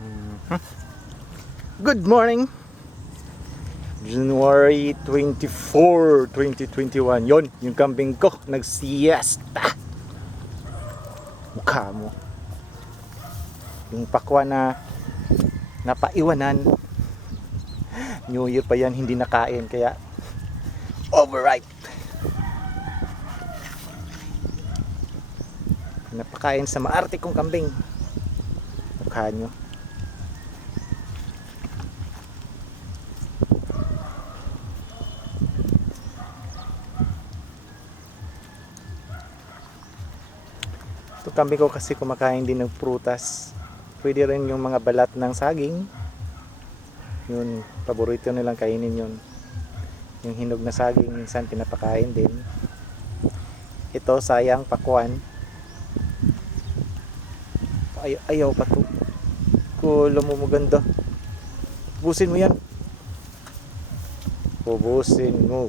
Mhm. Good morning. January 24, 2021. Yon, yung kambing ko nagsiesta. Mukha mo. Yung pakwa na napaiwanan. New Year pa yan, hindi nakain kaya overripe. Napakain sa maarte kong kambing. Mukha nyo. Ito kambing ko kasi kumakain din ng prutas. Pwede rin yung mga balat ng saging. Yun, paborito nilang kainin yun. Yung hinog na saging minsan pinapakain din. Ito sayang pakwan. Ayaw pa to. Kulo mo maganda. Ubusin mo yan. Ubusin mo.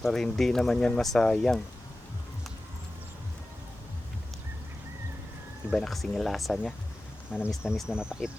Para hindi naman yan masayang. Iba na kasing lasa niya. Manamis-namis na mapait.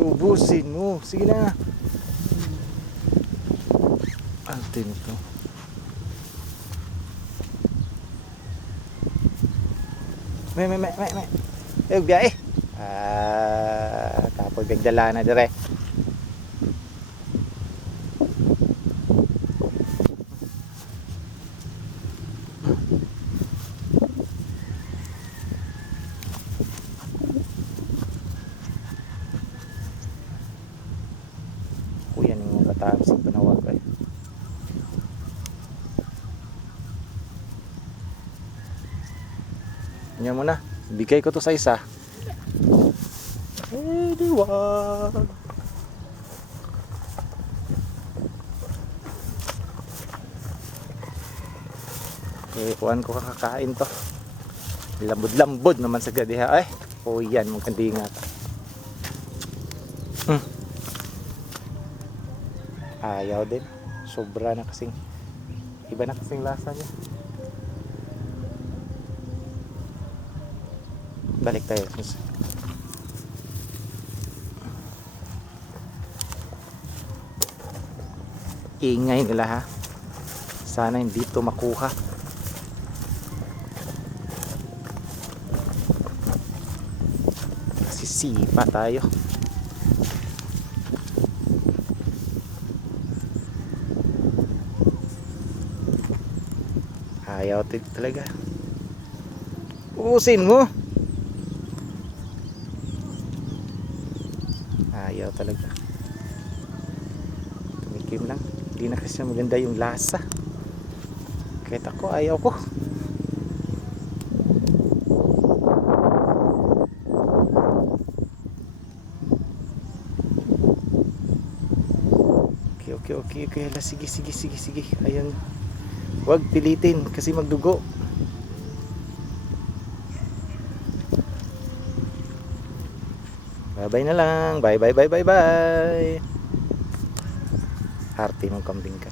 Ubusin mo. Sige na. Altin ito. May. Biyahe. Kapag gagdala na dire. Kuya ning mga katapos yung panawag ay. Yan mo na. Bigay ko to sa isa. Diwag. Kuhaan ko kakakain to. Lambod-lambod naman sa gadiha. Ay, yan mong kandinga ta. Ayaw din. Sobra na kasing iba na kasing lasa niya. Balik tayo. Ingay nila ha. Sana hindi to makuha. Kasi sipa tayo. Ayaw talaga. Ubusin mo. Ayaw talaga. Tumikim lang. Hindi na kasi maganda yung lasa. Kahit ako ayaw ko. Okay. Sige. Ayun. Huwag pilitin kasi magdugo. Bye na lang. Bye. Harte mong kambing ka.